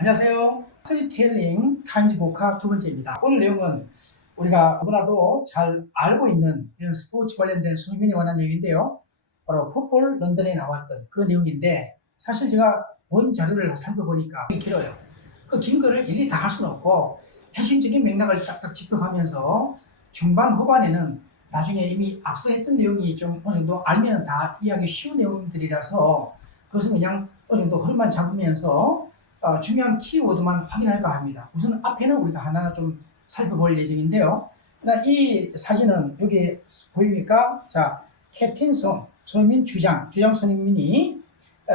안녕하세요. 스토리텔링 타임즈 복화 두 번째입니다. 오늘 내용은 우리가 너무나도 잘 알고 있는 이런 스포츠 관련된 수민에 관한 얘기인데요. 바로 풋볼 런던에 나왔던 그 내용인데, 사실 제가 본 자료를 살펴보니까 길어요. 그 긴 거를 일일이 다 할 수는 없고 핵심적인 맥락을 딱딱 짚어가면서 중반 후반에는 나중에 이미 앞서 했던 내용이 좀 어느 정도 알면 다 이해하기 쉬운 내용들이라서 그것은 그냥 어느 정도 흐름만 잡으면서 중요한 키워드만 확인할까 합니다. 우선 앞에는 우리가 하나 좀 살펴볼 예정인데요. 그러니까 이 사진은 여기 보입니까? 자, 캡틴 손흥민 주장 손흥민이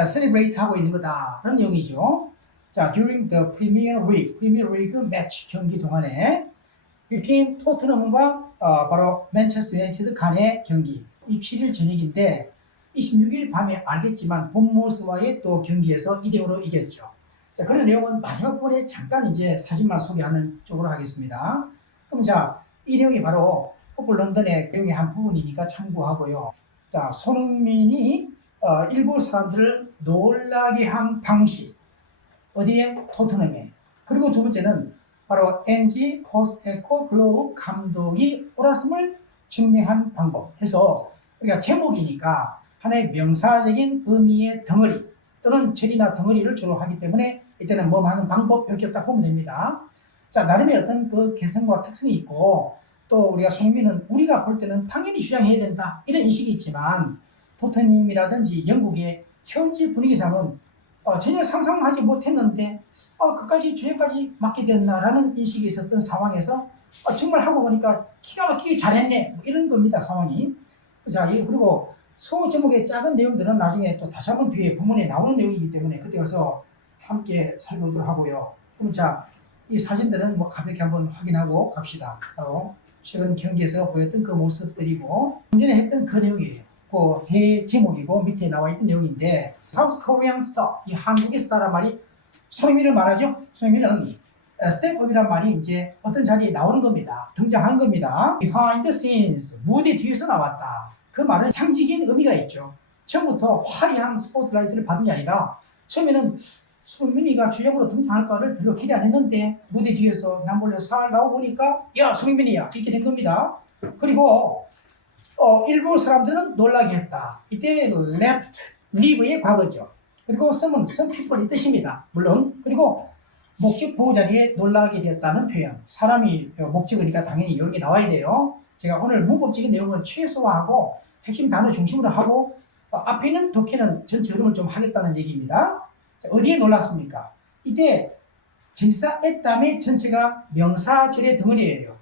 셀리브레이트 하고 있는 거다라는 내용이죠. 자, during the Premier League match 경기 동안에 between 토트넘과 바로 맨체스터 유나이티드 간의 경기 27일 저녁인데 26일 밤에 알겠지만 본모스와의 또 경기에서 2대5로 이겼죠. 자, 그런 내용은 마지막 부분에 잠깐 이제 사진만 소개하는 쪽으로 하겠습니다. 그럼 자, 이 내용이 바로 풋볼 런던의 내용의 한 부분이니까 참고하고요. 자, 손흥민이 일부 사람들을 놀라게 한 방식. 어디에? 토트넘에. 그리고 두 번째는 바로 엔지 포스테코글로우 감독이 옳았음을 증명한 방법 해서 우리가 제목이니까 하나의 명사적인 의미의 덩어리 또는 절이나 덩어리를 주로 하기 때문에 이때는 뭐 하는 방법 이렇게 딱 보면 됩니다. 자, 나름의 어떤 그 개성과 특성이 있고 또 우리가 손흥민은 우리가 볼 때는 당연히 주장해야 된다 이런 인식이 있지만 토트넘이라든지 영국의 현지 분위기상은 전혀 상상하지 못했는데 그까지 주행까지 맡게 됐나라는 인식이 있었던 상황에서 정말 하고 보니까 기가 막히게 잘했네 뭐 이런 겁니다 상황이. 자, 그리고 소 제목의 작은 내용들은 나중에 또 다시 한번 뒤에 본문에 나오는 내용이기 때문에 그때 가서 함께 살펴보도록 하고요. 그럼 자, 이 사진들은 뭐 가볍게 한번 확인하고 갑시다. 바로 최근 경기에서 보였던 그 모습들이고 전에 했던 그 내용이에요. 그 해 제목이고 밑에 나와 있던 내용인데 사우스 코리안 스타, 이 한국의 스타란 말이 손흥민을 말하죠. 손흥민은 스텝업이란 말이 이제 어떤 자리에 나오는 겁니다. 등장한 겁니다. Behind the scenes, 무대 뒤에서 나왔다. 그 말은 상징적인 의미가 있죠. 처음부터 화려한 스포트라이트를 받은 게 아니라 처음에는 손흥민이가 주역으로 등장할까를 별로 기대 안 했는데 무대 뒤에서 남몰래 살 나오고 보니까 야 손흥민이야 이렇게 된 겁니다. 그리고 일부 사람들은 놀라게 했다. 이때 left, leave의 과거죠. 그리고 some people이 뜻입니다. 물론. 그리고 목적 보호 자리에 놀라게 되었다는 표현. 사람이 목적이니까 당연히 여기 나와야 돼요. 제가 오늘 문법적인 내용은 최소화하고 핵심 단어 중심으로 하고 앞에 있는 독해는 전체 흐름을 좀 하겠다는 얘기입니다. 자, 어디에 놀랐습니까? 이때 전치사 at 다음에 전체가 명사절의 덩어리예요.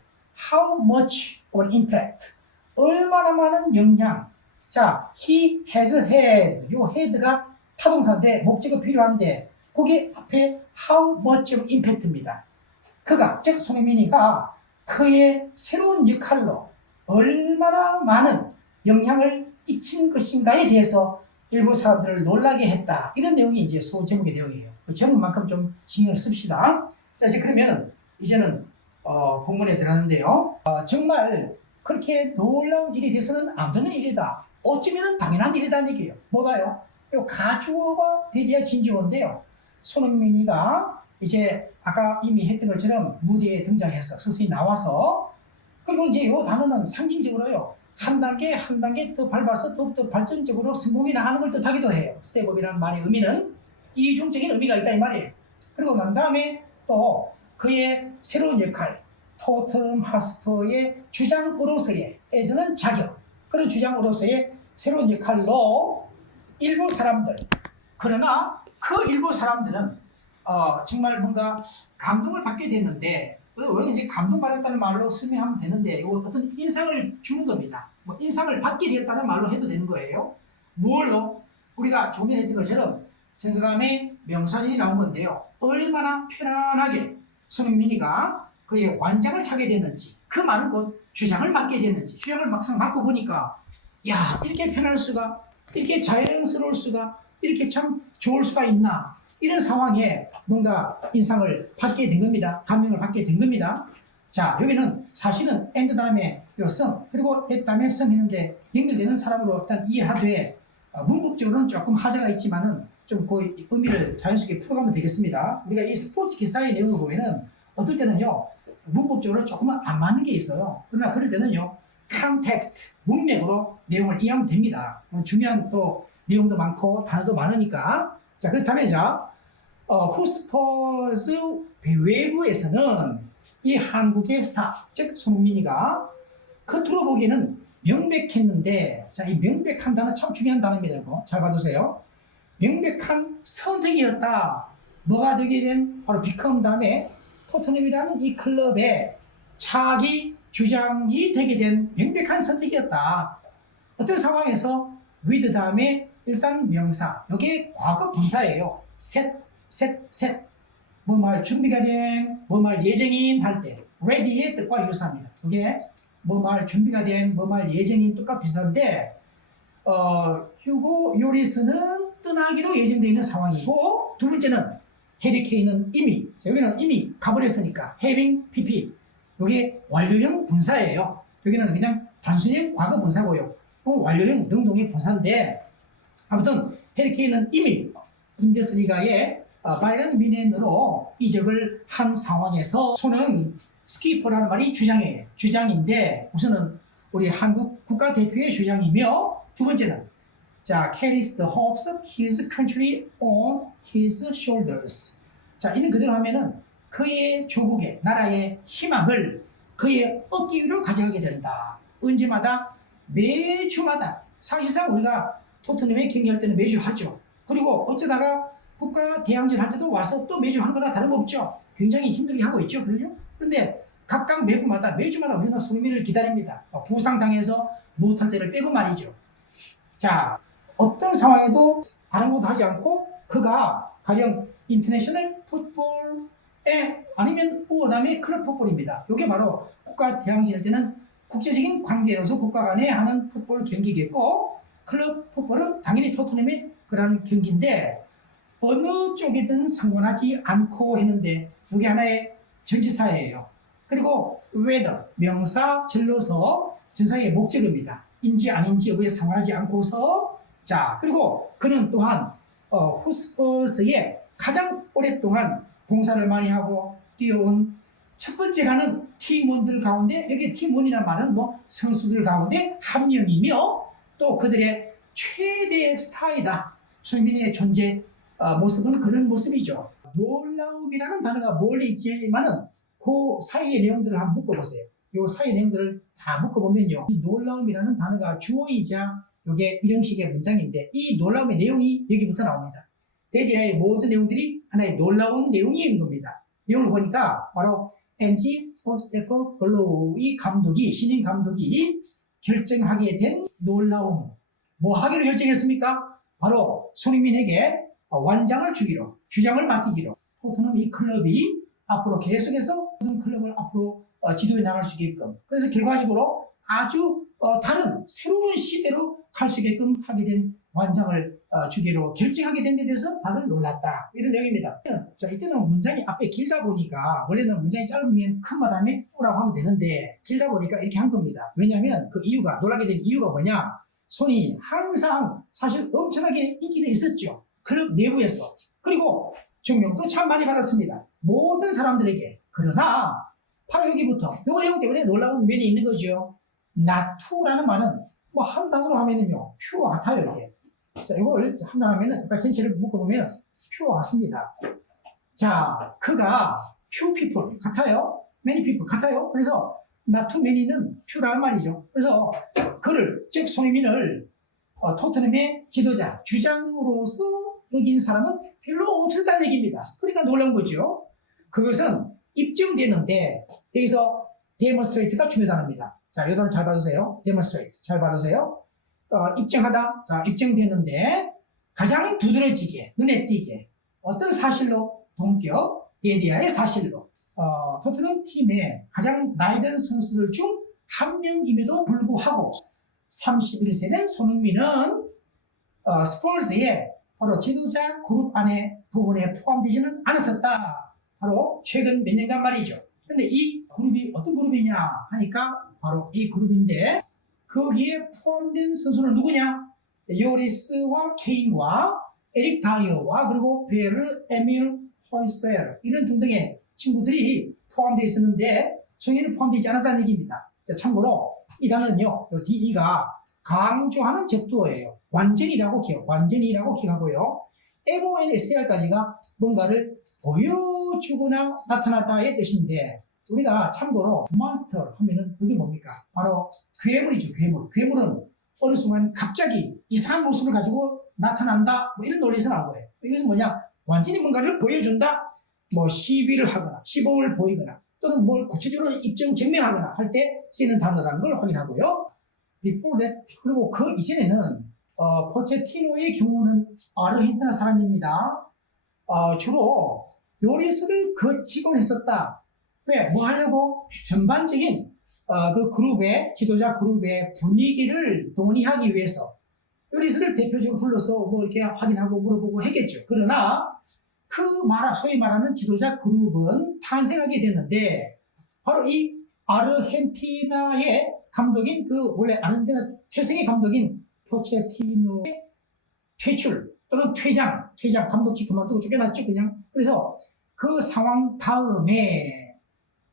How much of an impact? 얼마나 많은 영향. 자, he has had. 요 had가 타동사인데 목적이 필요한데 거기 앞에 how much of impact입니다. 그가, 즉 손흥민이가 그의 새로운 역할로 얼마나 많은 영향을 끼친 것인가에 대해서 일부 사람들을 놀라게 했다. 이런 내용이 이제 소제목의 내용이에요. 그 제목만큼 좀 신경을 씁시다. 자, 이제 그러면 이제는 본문에 들어가는데요. 정말 그렇게 놀라운 일이 돼서는 안 되는 일이다. 어쩌면 당연한 일이라는 얘기예요. 뭐가요? 가주어와 대비할 진주어인데요. 손흥민이가 이제 아까 이미 했던 것처럼 무대에 등장해서 서서히 나와서 그리고 이제 이 단어는 상징적으로요. 한 단계 한 단계 더 밟아서 더욱더 발전적으로 성공이 나가는 걸 뜻하기도 해요. 스텝업이라는 말의 의미는 이중적인 의미가 있다 이 말이에요. 그리고 난 다음에 또 그의 새로운 역할, 토트넘 하스퍼의 주장으로서의 에서는 자격, 그런 주장으로서의 새로운 역할로 일부 사람들, 그러나 그 일부 사람들은 정말 뭔가 감동을 받게 됐는데 우리가 이제 감동받았다는 말로 설명하면 되는데 이거 어떤 인상을 주는 겁니다. 뭐 인상을 받게 되었다는 말로 해도 되는 거예요. 무엇로? 우리가 조금 전에 했던 것처럼 전사담의 명사진이 나온 건데요. 얼마나 편안하게 손흥민이가 그의 완장을 차게 됐는지, 그 말은 곧 주장을 맡게 됐는지, 주장을 막상 맡고 보니까 야, 이렇게 편할 수가, 이렇게 자연스러울 수가, 이렇게 참 좋을 수가 있나, 이런 상황에 뭔가 인상을 받게 된 겁니다. 감명을 받게 된 겁니다. 자, 여기는 사실은 and 다음에 some 그리고 at 다음에 some 했는데 연결되는 사람으로 일단 이해하되 문법적으로는 조금 하자가 있지만은 좀 그 의미를 자연스럽게 풀어가면 되겠습니다. 우리가 이 스포츠 기사의 내용을 보면은 어떨 때는요, 문법적으로 조금은 안 맞는 게 있어요. 그러나 그럴 때는요, context, 문맥으로 내용을 이해하면 됩니다. 중요한 또 내용도 많고 단어도 많으니까. 자, 그렇다면 후스퍼스 외부에서는 이 한국의 스타, 즉 손흥민이가 겉으로 보기에는 명백했는데, 자, 이 명백한 단어 참 중요한 단어입니다. 이거 잘 받으세요. 명백한 선택이었다. 뭐가 되게 된 바로 비컴 다음에 토트넘이라는 이 클럽의 차기 주장이 되게 된 명백한 선택이었다. 어떤 상황에서 with 다음에 일단 명사, 이게 과거 분사예요. set. 뭐 말 준비가 된, 뭐 말 예정인 할 때 ready의 뜻과 유사합니다. 이게 뭐 말 준비가 된, 뭐 말 예정인 뜻과 비슷한데 휴고 요리스는 떠나기로 예정되어 있는 상황이고, 두 번째는 해리 케인은 이미, 여기는 이미 가버렸으니까 having pp, 이게 완료형 분사예요. 여기는 그냥 단순히 과거 분사고요. 완료형 능동의 분사인데, 아무튼 해리 케인은 이미 분데스리가의 바이런 미넨으로 이적을 한 상황에서 손은 스키퍼라는 말이 주장인데, 우선은 우리 한국 국가대표의 주장이며, 두 번째는 자, carries the hopes of his country on his shoulders. 자, 이런 그대로 하면은 그의 조국의 나라의 희망을 그의 어깨 위로 가져가게 된다. 언제마다? 매주마다. 사실상 우리가 토트넘에 경기할 때는 매주 하죠. 그리고 어쩌다가 국가 대항전 할 때도 와서 또 매주 하는 거나 다름없죠. 굉장히 힘들게 하고 있죠. 그렇죠? 그런데 각각 매주마다 우리는 손흥민을 기다립니다. 부상당해서 못할 때를 빼고 말이죠. 자, 어떤 상황에도 아무것도 하지 않고 그가 가령 인터내셔널 풋볼에 아니면 우어담의 클럽 풋볼입니다. 이게 바로 국가 대항전일 때는 국제적인 관계로서 국가 간에 하는 풋볼 경기겠고, 클럽 풋볼은 당연히 토트넘의 그런 경기인데, 어느 쪽이든 상관하지 않고 했는데 이게 하나의 전치사예요. 그리고 whether, 명사 절로서 전사의 목적입니다. 인지 아닌지 여기에 상관하지 않고서, 자, 그리고 그는 또한 후스퍼스에 가장 오랫동안 봉사를 많이 하고 뛰어온 첫 번째 가는 팀원들 가운데, 여기 팀원이라는 말은 뭐 선수들 가운데 한 명이며, 또 그들의 최대 스타이다. 손흥민의 존재 모습은 그런 모습이죠. 놀라움이라는 단어가 멀리 있지만은 그 사이의 내용들을 한번 묶어보세요. 이 사이의 내용들을 다 묶어보면요, 이 놀라움이라는 단어가 주어이자 이게 이런 식의 문장인데, 이 놀라움의 내용이 여기부터 나옵니다. 데디아의 모든 내용들이 하나의 놀라운 내용인 겁니다. 내용을 보니까 바로 엔지 포스테퍼글로우, 이 감독이, 신인 감독이 결정하게 된 놀라움, 뭐 하기로 결정했습니까? 바로 손흥민에게 완장을 주기로, 주장을 맡기기로. 토트넘 이 클럽이 앞으로 계속해서 모든 클럽을 앞으로 지도해 나갈 수 있게끔, 그래서 결과적으로 아주 다른 새로운 시대로 갈 수 있게끔 하게 된 완장을 주기로 결정하게 된 데 대해서 다들 놀랐다. 이런 내용입니다. 자, 이때는 문장이 앞에 길다 보니까, 원래는 문장이 짧으면 큰 말 다음에 후라고 하면 되는데, 길다 보니까 이렇게 한 겁니다. 왜냐하면 그 이유가, 놀라게 된 이유가 뭐냐? 손이 항상 사실 엄청나게 인기는 있었죠. 클럽 내부에서. 그리고 존경도 참 많이 받았습니다. 모든 사람들에게. 그러나 바로 여기부터 이 내용 때문에 놀라운 면이 있는 거죠. not to라는 말은 뭐 한 단어로 하면은요, 퓨어 같아요, 이게. 자, 이걸 한 단 하면은, 그러니까 전체를 묶어보면 퓨어 같습니다. 자, 그가 few people 같아요. many people 같아요. 그래서 not too many는 few라는 말이죠. 그래서 그를, 즉 손흥민을 토트넘의 지도자, 주장으로서 여긴 사람은 별로 없었다는 얘기입니다. 그러니까 놀란 거죠. 그것은 입증되는데, 여기서 demonstrate가 중요하답니다. 자, 이 단어 잘 받으세요. demonstrate. 잘 받으세요. 입증하다. 자, 입증되는데, 가장 두드러지게, 눈에 띄게, 어떤 사실로? 동격, 데디아의 사실로. 토트넘 팀의 가장 나이 든 선수들 중 한 명임에도 불구하고, 31세 된 손흥민은, 스포츠의 바로 지도자 그룹 안에 부분에 포함되지는 않았었다. 바로 최근 몇 년간 말이죠. 근데 이 그룹이 어떤 그룹이냐 하니까 바로 이 그룹인데, 거기에 포함된 선수는 누구냐? 요리스와 케인과 에릭 다이어와 그리고 베르, 에밀, 호인스베르 이런 등등의 친구들이 포함되어 있었는데 성인은 포함되지 않았다는 얘기입니다. 참고로 이 단어는요, DE가 강조하는 접두어예요. 완전이라고 기억하고요. MONSTR까지가 뭔가를 보여주거나 나타나다의 뜻인데 우리가 참고로 몬스터 하면은 그게 뭡니까? 바로 괴물이죠. 괴물은 어느 순간 갑자기 이상한 모습을 가지고 나타난다 뭐 이런 논리에서 나온 거예요. 이것은 뭐냐? 완전히 뭔가를 보여준다, 뭐 시비를 하거나 시범을 보이거나 또는 뭘 구체적으로 증명하거나 할 때 쓰이는 단어라는 걸 확인하고요. Before that, 그리고 그 이전에는 포체티노의 경우는 아르헨티나 사람입니다. 주로 요리스를 거치곤 했었다. 왜? 뭐 하려고? 전반적인 그 그룹의 지도자 그룹의 분위기를 논의하기 위해서 요리스를 대표적으로 불러서 뭐 이렇게 확인하고 물어보고 했겠죠. 그러나 소위 말하는 지도자 그룹은 탄생하게 됐는데 바로 이 아르헨티나의 감독인 원래 아르헨티나 태생의 감독인 포체티노의 퇴출 또는 퇴장 감독직 그만두고 쫓겨났죠 그냥. 그래서 그 상황 다음에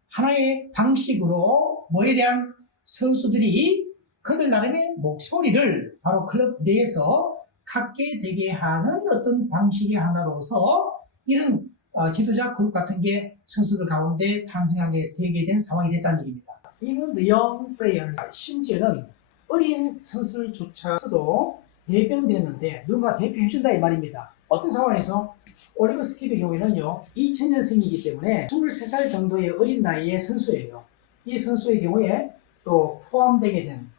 하나의 방식으로 뭐에 대한 선수들이 그들 나름의 목소리를 바로 클럽 내에서 갖게 되게 하는 어떤 방식의 하나로서 이런 지도자 그룹 같은 게 선수들 가운데 탄생하게 되게 된 상황이 됐다는 얘기입니다. Even the young players, 심지어는 어린 선수들조차도 대변되는데 누군가 대표해준다 이 말입니다. 어떤 상황에서 올리버 스킵의 경우에는요 2000년생이기 때문에 23살 정도의 어린 나이의 선수예요. 이 선수의 경우에 또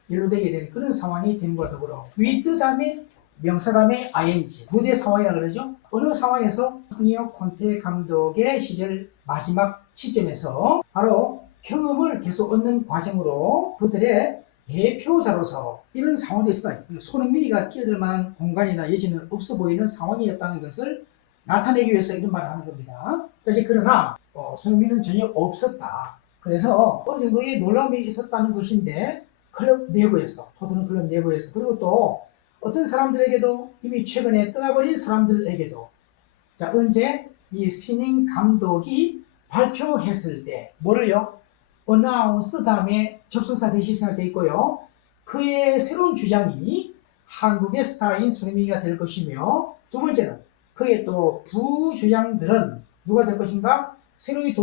연루되게 된 그런 상황이 됨과 더불어 with 다음에 명사 다음에 ing 부대 상황이라고 그러죠. 어느 상황에서 안토니오 콘테 감독의 시절 마지막 시점에서 바로 경험을 계속 얻는 과정으로 그들의 대표자로서 이런 상황이 있어요. 손흥민이가 끼어들 만한 공간이나 여지는 없어 보이는 상황이었다는 것을 나타내기 위해서 이런 말을 하는 겁니다. 그러나 손흥민은 전혀 없었다. 그래서 어느 정도의 놀라움이 있었다는 것인데 클럽 내부에서, 토트넘 클럽 내부에서, 그리고 또 어떤 사람들에게도 이미 최근에 떠나버린 사람들에게도 언제 이 신인 감독이 발표했을 때 뭐를요? 어나운스 다음에 접속사 대시사가 되어 있고요. 그의 새로운 주장이 한국의 스타인 손흥민이가 될 것이며 두 번째는 그의 또 부주장들은 누가 될 것인가? 새로이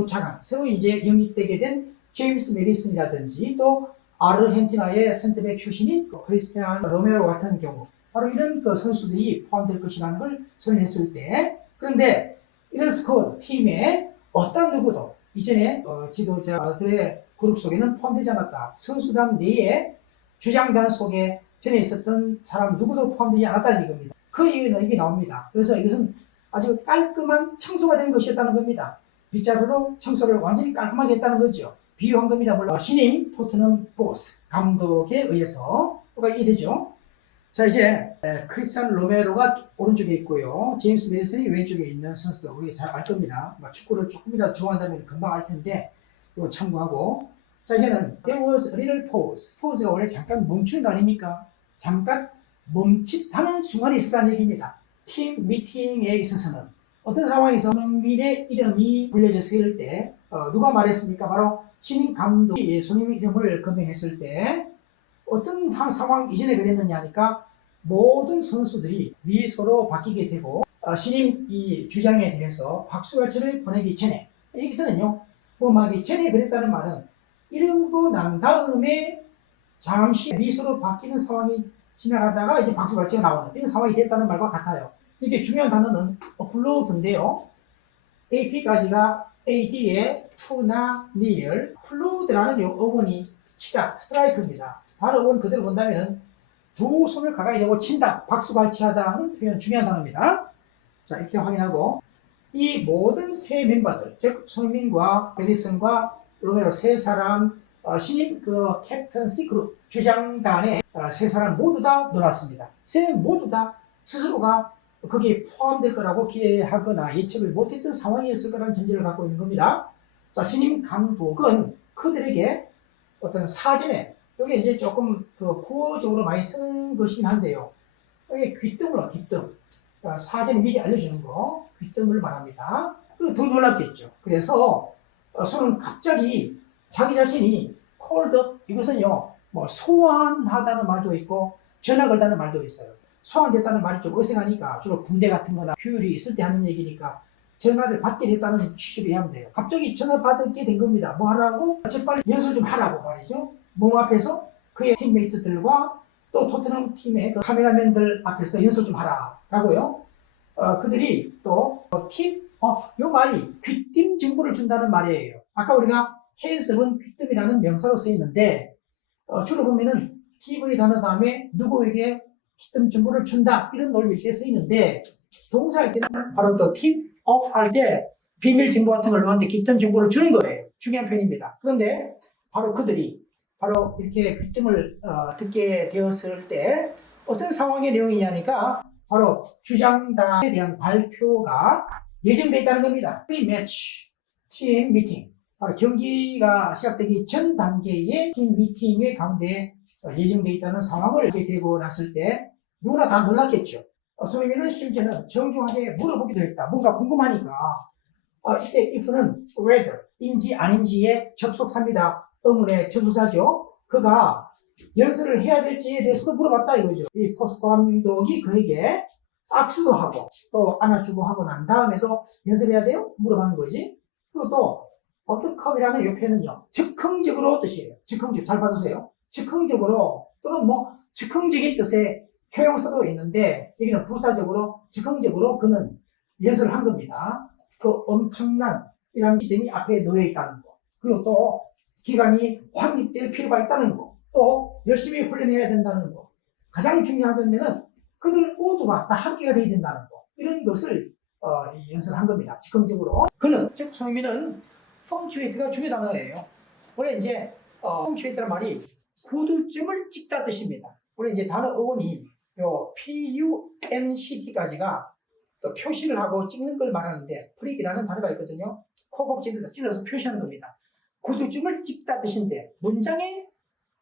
이제 영입되게 된 제임스 메디슨이라든지 또 아르헨티나의 센터백 출신인 크리스티안 로메로 같은 경우 바로 이런 선수들이 포함될 것이라는 걸 설명했을 때 그런데 이런 스쿼드 팀에 어떤 누구도 이전에 지도자들의 그룹 속에는 포함되지 않았다. 선수단 내에 주장단 속에 전에 있었던 사람 누구도 포함되지 않았다는 이겁니다. 그 이유는 이게 나옵니다. 그래서 이것은 아주 깔끔한 청소가 된 것이었다는 겁니다. 빗자루로 청소를 완전히 깔끔하게 했다는 거죠. 비유한 겁니다. 물론 신임 토트넘 보스 감독에 의해서 뭐가 이해되죠. 자 이제 크리스티안 로메로가 오른쪽에 있고요. 제임스 메디슨이 왼쪽에 있는 선수들 우리가 잘 알 겁니다. 축구를 조금이라도 좋아한다면 금방 알 텐데 이거 참고하고 자 이제는 there was a little pause. pause가 원래 잠깐 멈추는 거 아닙니까? 잠깐 멈칫하는 순간이 있었다는 얘기입니다. 팀 미팅에 있어서는 어떤 상황에서 손흥민의 이름이 불려졌을 때 누가 말했습니까? 바로 신인 감독이 손흥민 이름을 거명했을 때 어떤 상황 이전에 그랬느냐 하니까 모든 선수들이 미소로 바뀌게 되고 신임 이 주장에 대해서 박수갈채를 보내기 전에 여기서는요 막 전에 그랬다는 말은 이러고 난 다음에 잠시 미소로 바뀌는 상황이 지나가다가 이제 박수갈채가 나오는 이런 상황이 됐다는 말과 같아요. 이게 중요한 단어는 applaud인데요. AP까지가 AD의 to나 near, applaud라는 어원이 치다, 스트라이크입니다. 바로 어원 그대로 본다면 두 손을 가까이 대고 친다, 박수갈채하다 하는 표현 중요한 단어입니다. 자 이렇게 확인하고 이 모든 세 멤버들, 즉 손흥민과 메디슨과 로메로 세 사람 신인 캡턴시 그룹 주장단의 세 사람 모두 다 놀았습니다. 세 모두 다 스스로가 거기에 포함될 거라고 기대하거나 예측을 못했던 상황이었을 거라는 전제를 갖고 있는 겁니다. 자, 신임 감독은 그들에게 어떤 사전에, 여기 이제 조금 구어적으로 많이 쓰는 것이긴 한데요. 여기 귀뜸을, 귀뜸. 사전에 미리 알려주는 거, 귀뜸을 말합니다. 그리고 더 놀랍겠죠. 그래서 손은 갑자기 자기 자신이 콜드, 이것은요, 뭐 소환하다는 말도 있고 전화 걸다는 말도 있어요. 소환됐다는 말이 좀 어색하니까 주로 군대 같은 거나 규율이 있을 때 하는 얘기니까 전화를 받게 됐다는 취지로 이해하면 돼요. 갑자기 전화 받게 된 겁니다. 뭐 하라고? 빨리 연습 좀 하라고 말이죠. 몸 앞에서 그의 팀메이트들과 또 토트넘 팀의 그 카메라맨들 앞에서 연습 좀 하라라고요. 그들이 또 팁 오프, 요 말이 귀띔 정보를 준다는 말이에요. 아까 우리가 핸즈업은 귀뜸이라는 명사로 쓰였는데 주로 보면은 TV 단어 다음에 누구에게 귀뜸 정보를 준다 이런 논리일 때 쓰이는데 동사할 때는 바로 또 팁 오프 할 때 비밀 정보 같은 걸 너한테 귀뜸 정보를 주는 거예요. 중요한 표현입니다. 그런데 바로 그들이 바로 이렇게 귀뜸을 듣게 되었을 때 어떤 상황의 내용이냐니까 바로 주장단에 대한 발표가 예정되어 있다는 겁니다. 프리매치 팀 미팅, 바로 경기가 시작되기 전 단계의 팀 미팅의 가운데 예정되어 있다는 상황을 이렇게 되고 났을 때 누구나 다 놀랐겠죠. 소위는 심지어는 정중하게 물어보기도 했다. 뭔가 궁금하니까 이때 if는 whether인지 아닌지의 접속사입니다. 의문의 접속사죠. 그가 연설을 해야 될지에 대해서도 물어봤다 이거죠. 이 포스트 감독이 그에게 악수도 하고 또 안아주고 하고 난 다음에도 연설해야 돼요? 물어보는 거지. 그리고 또 어떻게이라는 이 표현은요, 즉흥적으로 뜻이에요. 즉흥적, 잘 받으세요. 즉흥적으로 또는 뭐 즉흥적인 뜻의 효용사도 있는데 여기는 부사적으로 즉흥적으로 그는 연설을 한 겁니다. 그 엄청난 이라는 기준이 앞에 놓여 있다는 거. 그리고 또 기간이 확립될 필요가 있다는 거. 또 열심히 훈련해야 된다는 거. 가장 중요한 것은 그들 모두가 다 함께가 되어야 된다는 거. 이런 것을 연설한 겁니다. 즉흥적으로. 그는, 즉 손흥민은 펑츄에이트가 중요 단어예요. 원래 이제 펑츄에이트란 말이 구두점을 찍다 뜻입니다. 원래 이제 단어 어원이 요 PUNCT까지가 또 표시를 하고 찍는 걸 말하는데 프릭이라는 단어가 있거든요. 콕콕 찔러서 표시하는 겁니다. 구두점을 찍다 뜻인데 문장에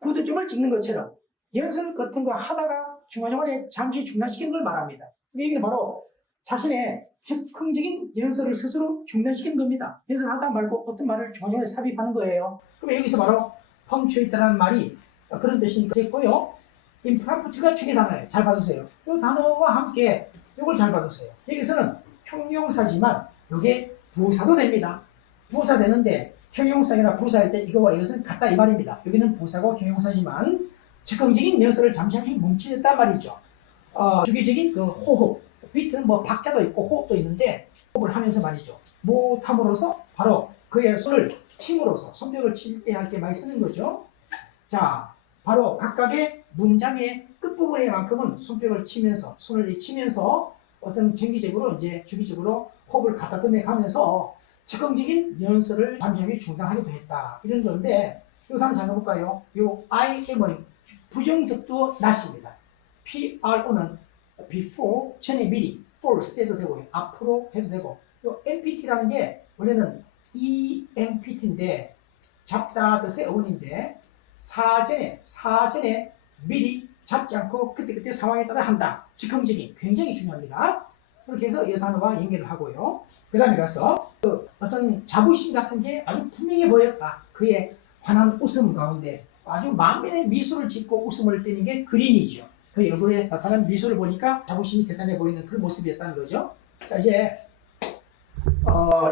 구두점을 찍는 것처럼 연설 같은 거 하다가 중간중간에 잠시 중단시키는 걸 말합니다. 이 얘기는 바로 자신의 즉흥적인 연설을 스스로 중단시키는 겁니다. 연설하다 말고 어떤 말을 중간중간에 삽입하는 거예요. 그럼 여기서 바로 펑츄에이트라는 말이 그런 뜻이니까 됐고요. 임프라프트가 중요 단어예요. 잘 봐주세요. 이 단어와 함께 이걸 잘 봐주세요. 여기서는 형용사지만 이게 부사도 됩니다. 부사 되는데 형용사나 부사일 때 이거와 이것은 같다 이 말입니다. 여기는 부사고 형용사지만 즉흥적인 연설을 잠시 뭉치겠단 말이죠. 주기적인 그 호흡, 비트는 뭐 박자도 있고 호흡도 있는데 호흡을 하면서 말이죠. 못함으로써 바로 그의 손을 침으로써 손뼉을 칠 때 할 때 많이 쓰는 거죠. 자, 바로 각각의 문장의 끝부분에만큼은 손뼉을 치면서 손을 치면서 어떤 정기적으로 이제 주기적으로 호흡을 가다듬어 가면서 즉흥적인 연설을 잠시 중단하기도 했다. 이런 건데 이 단어 잘 볼까요? 이 I am은 부정적도 not입니다. PRO는 before, 전에 미리, force 해도 되고 앞으로 해도 되고 이 MPT라는 게 원래는 EMPT인데 잡다 뜻의 어원인데 사전에 미리 잡지 않고 그때그때 상황에 따라 한다. 즉흥적인 굉장히 중요합니다. 그렇게 해서 이 단어와 연결을 하고요. 그 다음에 가서 어떤 자부심 같은 게 아주 분명해 보였다. 그의 환한 웃음 가운데 아주 만면의 미소를 짓고 웃음을 띠는 게 그린이죠. 그 얼굴에 나타난 미소를 보니까 자부심이 대단해 보이는 그런 모습이었다는 거죠. 자, 이제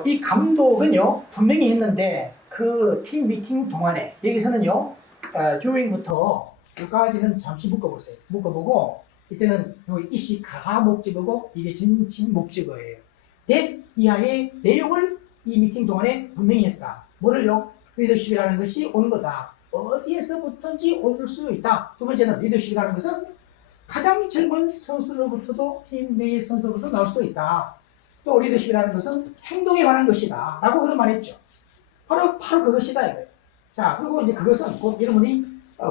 이 감독은요 분명히 했는데 그 팀 미팅 동안에 여기서는요 during부터 여기까지는 잠시 묶어보세요. 묶어보고 이때는 이시 가 목적어고 이게 진 목적어예요. that 이하의 내용을 이 미팅 동안에 분명히 했다. 뭐를요? 리더십이라는 것이 오는 거다. 어디에서부터인지 올 수 있다. 두 번째는 리더십이라는 것은 가장 젊은 선수들부터도 팀 내의 선수들부터 나올 수도 있다. 또 리더십이라는 것은 행동에 관한 것이다. 라고 그런 말했죠. 바로 그것이다 이거예요. 자, 그리고 이제 그것은 곧 여러분이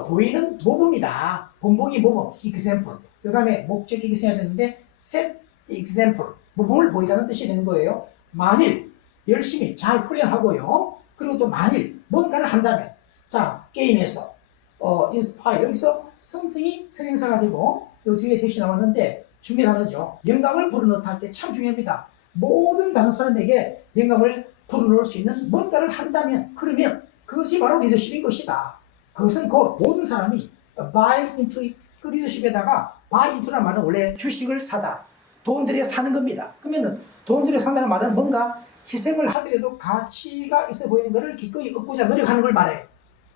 보이는 모범이다. 본보기 모범, example. 그 다음에 목적이 있어야 되는데 set example. 모범을 보이다는 뜻이 되는 거예요. 만일 열심히 잘 훈련하고요. 그리고 또 만일 뭔가를 한다면 자, 게임에서 inspire 여기서 성승이 선행사가 되고 요 뒤에 대시 나왔는데 중요한 단어죠. 영감을 불어넣다 할 때 참 중요합니다. 모든 다른 사람에게 영감을 불어넣을 수 있는 뭔가를 한다면, 그러면 그것이 바로 리더십인 것이다. 그것은 곧 모든 사람이 buy into 그 리더십에다가 buy into라는 말은 원래 주식을 사다, 돈 들여 사는 겁니다. 그러면 돈 들여 산다는 말은 뭔가 희생을 하더라도 가치가 있어 보이는 것을 기꺼이 얻고자 노력하는 걸 말해요.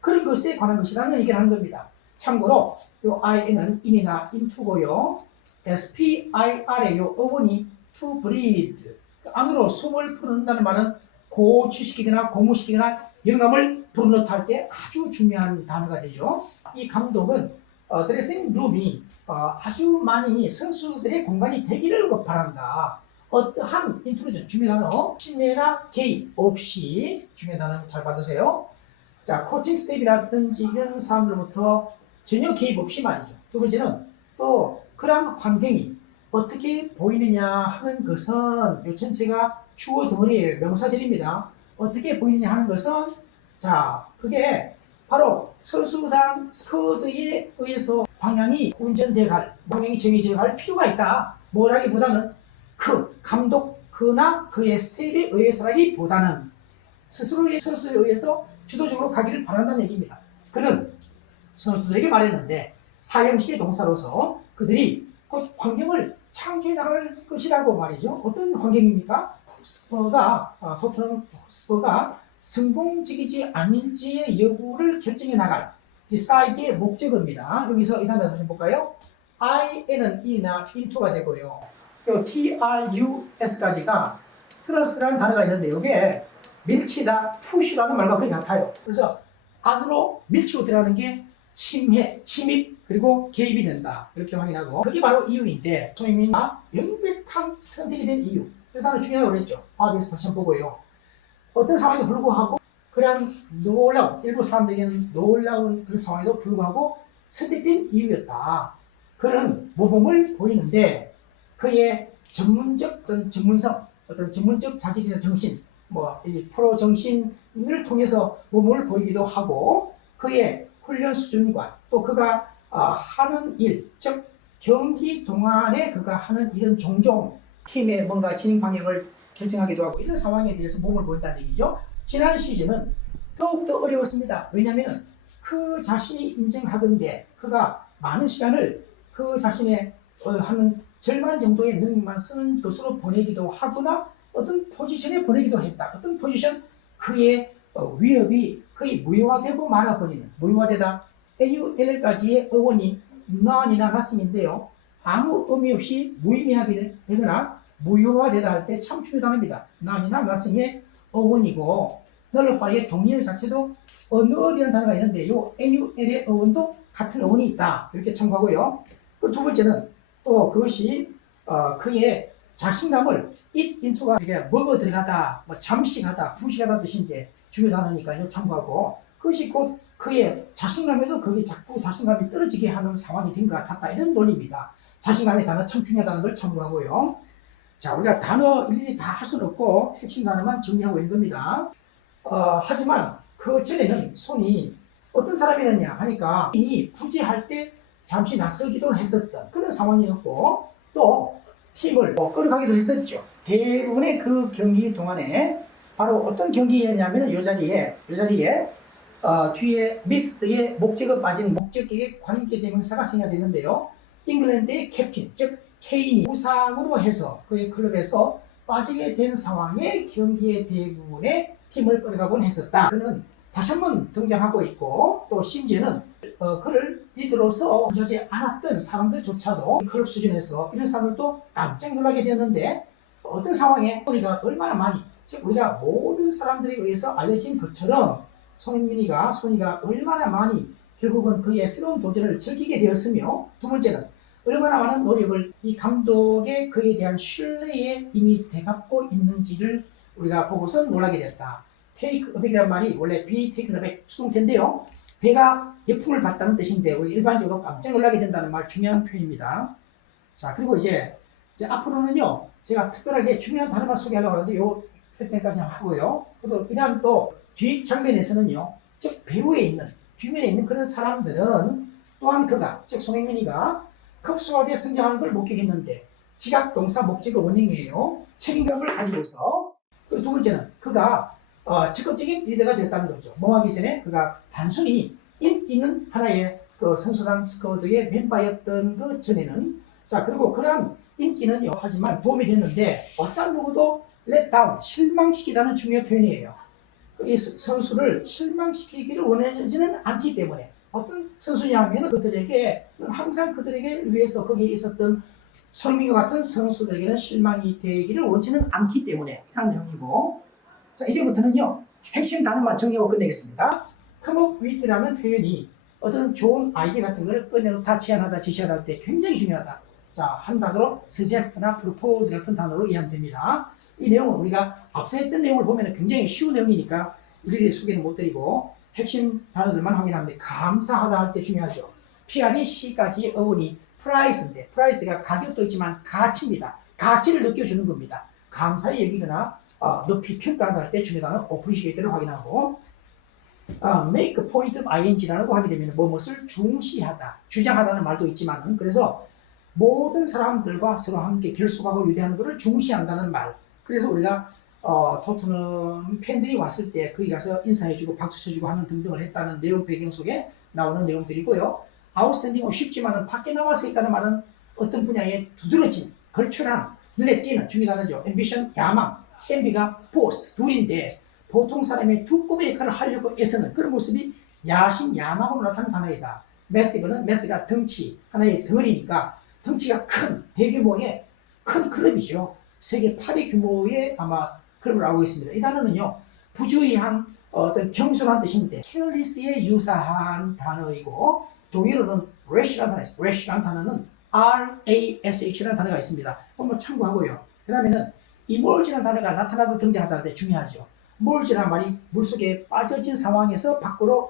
그런 것에 관한 것이라는 얘기를 하는 겁니다. 참고로 이 IN은 in이나 into고요. SPIR의 이 어원이 to breathe, 안으로 숨을 불어넣는다는 말은 고취시키거나 고무시키거나 영감을 불어넣다 할 때 아주 중요한 단어가 되죠. 이 감독은 드레싱 룸이 아주 많이 선수들의 공간이 되기를 바란다. 어떠한 인트로전 중요한 단어, 침해나 개입 없이 중요한 단어 잘 받으세요. 자, 코칭 스텝이라든지 이런 사람들로부터 전혀 개입 없이 말이죠. 두 번째는 또 그런 환경이 어떻게 보이느냐 하는 것은 이 전체가 주어 덩어리예요. 명사절입니다. 어떻게 보이느냐 하는 것은 자, 그게 바로 선수단 스쿼드에 의해서 방향이 운전되어 갈, 방향이 정해져 갈 필요가 있다. 뭐라기보다는 그 감독 그나 그의 스텝에 의해서라기보다는 스스로의 선수들에 의해서 주도적으로 가기를 바란다는 얘기입니다. 그는 선수들에게 말했는데 사형식의 동사로서 그들이 곧 환경을 창조해 나갈 것이라고 말이죠. 어떤 환경입니까? 토트넘 스퍼가 성공적이지 아닐지의 여부를 결정해 나갈 decide의 목적어입니다. 여기서 이 단어 한번 볼까요? IN은 in이나 into가 되고요. 요 TRUS까지가 트러스트라는 단어가 있는데 이게 밀치다, push라는 말과 거의 같아요. 그래서 안으로 밀치고 들어가는 게 침해, 침입, 그리고 개입이 된다. 이렇게 확인하고 그게 바로 이유인데 소임이나 명백한 선택이 된 이유. 이 단어 중요하다고 그랬죠. 여기서 다시 한번 보고요. 어떤 상황에도 불구하고 그냥 놀라운, 일부 사람들에게는 놀라운 그런 상황에도 불구하고 선택된 이유였다. 그는 모범을 보이는데 그의 전문적 어떤 전문성, 어떤 전문적 자질이나 정신, 이 프로 정신을 통해서 모범을 보이기도 하고 그의 훈련 수준과 또 그가 하는 일, 즉 경기 동안에 그가 하는 일은 종종 팀의 뭔가 진행 방향을 결정하기도 하고 이런 상황에 대해서 몸을 보인다는 얘기죠. 지난 시즌은 더욱더 어려웠습니다. 왜냐하면 그 자신이 인정하건대 그가 많은 시간을 그 자신의 하는 절반 정도의 능력만 쓰는 것으로 보내기도 하거나 어떤 포지션에 보내기도 했다. 어떤 포지션 그의 위협이 거의 무효화되고 말아버리는, 무효화되다 NUL까지의 어원이 none이나 nothing인데요. 아무 의미 없이 무의미하게 되거나 무효화되다 할 때 참 중요합니다. none이나 nothing의 어원이고 nullify의 동의어 자체도 annul이라는 단어가 있는데 이 NUL의 어원도 같은 어원이 있다. 이렇게 참고하고요. 그 두 번째는 또 그것이 그의 자신감을 it into가 이게 먹어 들어가다, 잠시 가다, 부시가다 뜻인데 중요하다니까 이거 참고하고 그것이 곧 그의 자신감에도 그게 자꾸 자신감이 떨어지게 하는 상황이 된 것 같았다. 이런 논리입니다. 자신감의 단어 참 중요하다는 걸 참고하고요. 자, 우리가 단어 일일이 다 할 수는 없고 핵심 단어만 정리하고 있는 겁니다. 하지만 그 전에는 손이 어떤 사람이었냐 하니까 이 부재할 때 잠시 낯설기도 했었던 그런 상황이었고 또 팀을 끌어가기도 했었죠. 대부분의 그 경기 동안에 바로 어떤 경기였냐면 이 자리에 뒤에 미스의 목적어 빠진 목적격의 관계대명사가 생략되는데요. 잉글랜드의 캡틴, 즉 케인이 부상으로 해서 그의 클럽에서 빠지게 된 상황에 경기의 대부분의 팀을 끌어가곤 했었다. 그는 다시 한번 등장하고 있고 또 심지어는 그를 리더로서 부르지 않았던 사람들조차도 클럽 수준에서 이런 사람들도 깜짝 놀라게 되었는데 어떤 상황에 우리가 얼마나 많이, 즉 우리가 모든 사람들에 의해서 알려진 것처럼 손흥민이가 얼마나 많이 결국은 그의 새로운 도전을 즐기게 되었으며 두 번째는 얼마나 많은 노력을 이 감독의 그에 대한 신뢰에 이미 돼갖고 있는지를 우리가 보고서 놀라게 됐다. take a back이라는 말이 원래 be taken aback 수동태인데요. 배가 역풍을 받다는 뜻인데 우리 일반적으로 깜짝 놀라게 된다는 말 중요한 표현입니다. 자, 그리고 이제 앞으로는요 제가 특별하게 중요한 단어만 소개하려고 하는데 요 패턴까지 하고요. 그리고 이런 또 뒷 장면에서는요, 즉 배후에 있는 뒷면에 있는 그런 사람들은 또한 그가 즉 손흥민이가 급속하게 성장하는 걸 목격했는데 지각 동사 목적의 원형이에요. 책임감을 가지고서. 그리고 두 번째는 그가 적극적인 리더가 됐다는 거죠. 뭐 하기 전에 그가 단순히 인기 있는 하나의 그 선수단 스쿼드의 멤버였던 그 전에는 자 그리고 그러한 인기는 하지만 도움이 됐는데 어떤 누구도 렛다운 실망시키다는 중요한 표현이에요. 이 선수를 실망시키기를 원하지는 않기 때문에 어떤 선수냐면 그들에게 항상 그들에게 위해서 거기에 있었던 손흥민과 같은 선수들에게는 실망이 되기를 원치는 않기 때문에 이런 내용이고 자 이제부터는요 핵심 단어만 정리하고 끝내겠습니다. come up with라는 표현이 어떤 좋은 아이디어 같은 걸 꺼내놓다 제안하다 제시하다 할 때 굉장히 중요하다. 자 한 단어로 suggest나 propose 같은 단어로 이해하면 됩니다. 이 내용은 우리가 앞서 했던 내용을 보면 굉장히 쉬운 내용이니까 일일이 소개는 못 드리고 핵심 단어들만 확인하는데 감사하다 할 때 중요하죠. PR이 C까지의 어원이 price인데 price가 가격도 있지만 가치입니다. 가치를 느껴주는 겁니다. 감사히 여기거나 높이 평가한다 할 때 중요한 appreciate를 확인하고 make a point of ing라고 하게 되면 무엇을 중시하다, 주장하다는 말도 있지만 그래서 모든 사람들과 서로 함께 결속하고 유대하는 것을 중시한다는 말. 그래서 우리가 토트넘 팬들이 왔을 때 거기 가서 인사해주고 박수 쳐주고 하는 등등을 했다는 내용 배경 속에 나오는 내용들이고요. 아웃스탠딩은 쉽지만은 밖에 나와서 있다는 말은 어떤 분야에 두드러진, 걸출한, 눈에 띄는 중요하죠. 앰비션, 야망, envy가 보스, 둘인데 보통 사람의 두꺼비 역할을 하려고 애쓰는 그런 모습이 야심, 야망으로 나타나는 단어이다. 매시브는 매스가 덩치, 하나의 덩어리니까 덩치가 큰 대규모의 큰 클럽이죠. 세계 8위 규모의 아마 클럽을 알고 있습니다. 이 단어는요, 부주의한 어떤 경솔한 뜻인데, careless에 유사한 단어이고, 동의어로는 rash라는 단어 있습니다. rash라는 단어는 rash라는 단어가 있습니다. 한번 참고하고요. 그 다음에는 emerge라는 단어가 나타나다 등장하다 할 때 중요하죠. emerge라는 말이 물속에 빠져진 상황에서 밖으로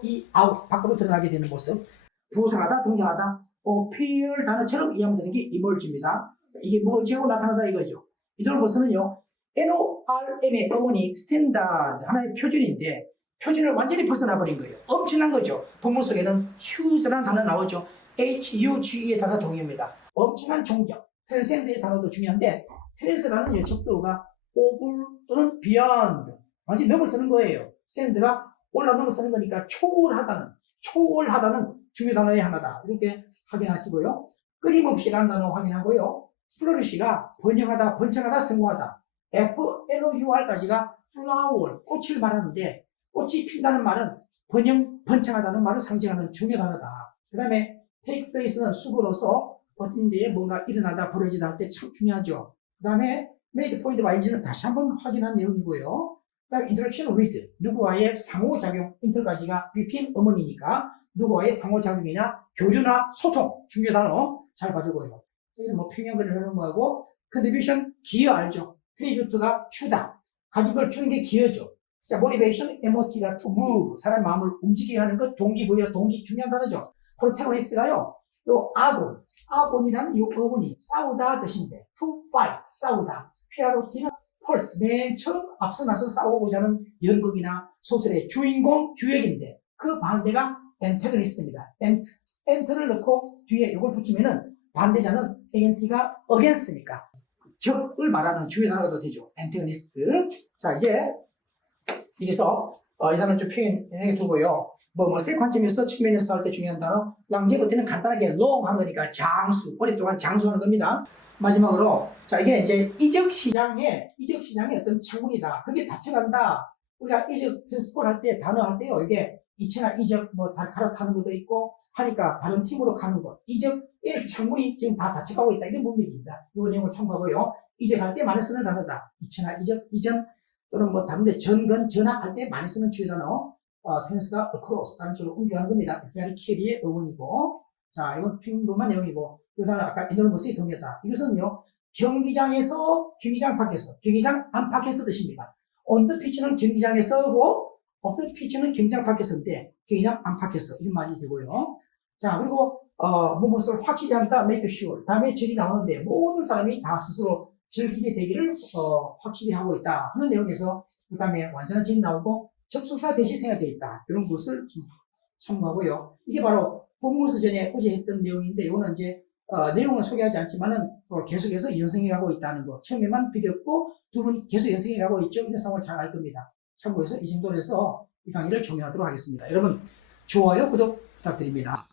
밖으로 드러나게 되는 모습. 부상하다, 등장하다, appear 단어처럼 이해하면 되는 게 emerge입니다. 이게 emerge하고 나타나다 이거죠. 이들 벌써는요, NORM의 어원이 스탠다드, 하나의 표준인데, 표준을 완전히 벗어나 버린 거예요. 엄청난 거죠. 본문 속에는 huge라는 단어 나오죠. HUGE의 단어 동의어입니다. 엄청난 존경, transcend의 단어도 중요한데, trans라는 접두어가 over 또는 beyond, 완전히 넘어서는 거예요. send가 올라 넘어서는 거니까 초월하다는 중요 단어의 하나다. 이렇게 확인하시고요. 끊임없이라는 단어 확인하고요. 플로리시가 번영하다, 번창하다, 성공하다. FLOUR까지가 flower, 꽃을 말하는데 꽃이 핀다는 말은 번영, 번창하다는 말을 상징하는 중요 단어다. 그 다음에 take place는 수고로서 어떤 데에 뭔가 일어나다, 벌어지다 할 때 참 중요하죠. 그 다음에 made point by는 다시 한번 확인한 내용이고요. 그 다음에 interaction with, 누구와의 상호작용, inter까지가 BP 어머니니까 누구와의 상호작용이나 교류나 소통, 중요 단어 잘 봐두고요. 여기는 뭐 평형을 넣는 거하고, 컨트리뷰션, 기여 알죠? 트리뷰트가 주다. 가진 걸 주는 게 기여죠. 자, 모티베이션, MOT가 to move, 사람 마음을 움직이게 하는 것, 동기부여, 동기 중요한 단어죠. 프로테고니스트가요, 요 아곤이라는 요 어원이 싸우다 뜻인데, to fight, 싸우다. 피아로티는 first, 맨 처음 앞서 나서 싸우고자 하는 연극이나 소설의 주인공, 주역인데, 그 반대가 antagonist입니다. anter를 넣고 뒤에 이걸 붙이면은 반대자는 agent가 against니까 적을 말하는 주요 단어도 되죠. antagonist. 자, 이제 여기서 이 단어 좀 표현해 두고요. 세 관점에서 측면에서 할 때 중요한 단어. 양재부터는 간단하게 long 한 거니까 장수, 오랫동안 장수하는 겁니다. 마지막으로 자 이게 이제 이적 시장의 어떤 창문이다. 그게 닫혀간다. 우리가 이적 트랜스포 할 때 단어 할 때요. 이게 이체나 이적 뭐 갈아타는 것도 있고 하니까 다른 팀으로 가는 것. 이적의 창문이 지금 다 닫혀가고 있다. 이런 문맥입니다. 이 내용을 참고하고요. 이적할 때 많이 쓰는 단어다. 이체나 이적, 이전 또는 뭐 다른데 전건, 전학할 때 많이 쓰는 주요 단어. 트랜스가 across 다른 쪽으로 옮겨가는 겁니다. very carry의 어원이고. 자, 이건 평범한 내용이고. 그 다음에 아까 enormous의 동의었다. 이것은요, 경기장 밖에서, 경기장 안팎에서 뜻입니다. on the pitch는 경기장에서고, off the pitch는 경기장 밖에서인데, 경기장 안팎에서, 이런 말이 되고요. 자, 그리고, 무엇을 확실히 한다, make sure. 다음에 절이 나오는데, 모든 사람이 다 스스로 즐기게 되기를, 확실히 하고 있다. 하는 내용에서, 그 다음에 완전한 절이 나오고, 접속사 대시 생각되어 있다. 그런 것을 좀 참고하고요. 이게 바로 본문서 전에 어제 했던 내용인데, 이거는 이제 내용을 소개하지 않지만은 또 계속해서 연승해 가고 있다는 거. 처음에만 비겼고 두 분 계속 연승해 가고 있죠. 이런 상황을 잘 알 겁니다. 참고해서 이 정도로 해서 이 강의를 종료하도록 하겠습니다. 여러분 좋아요, 구독 부탁드립니다.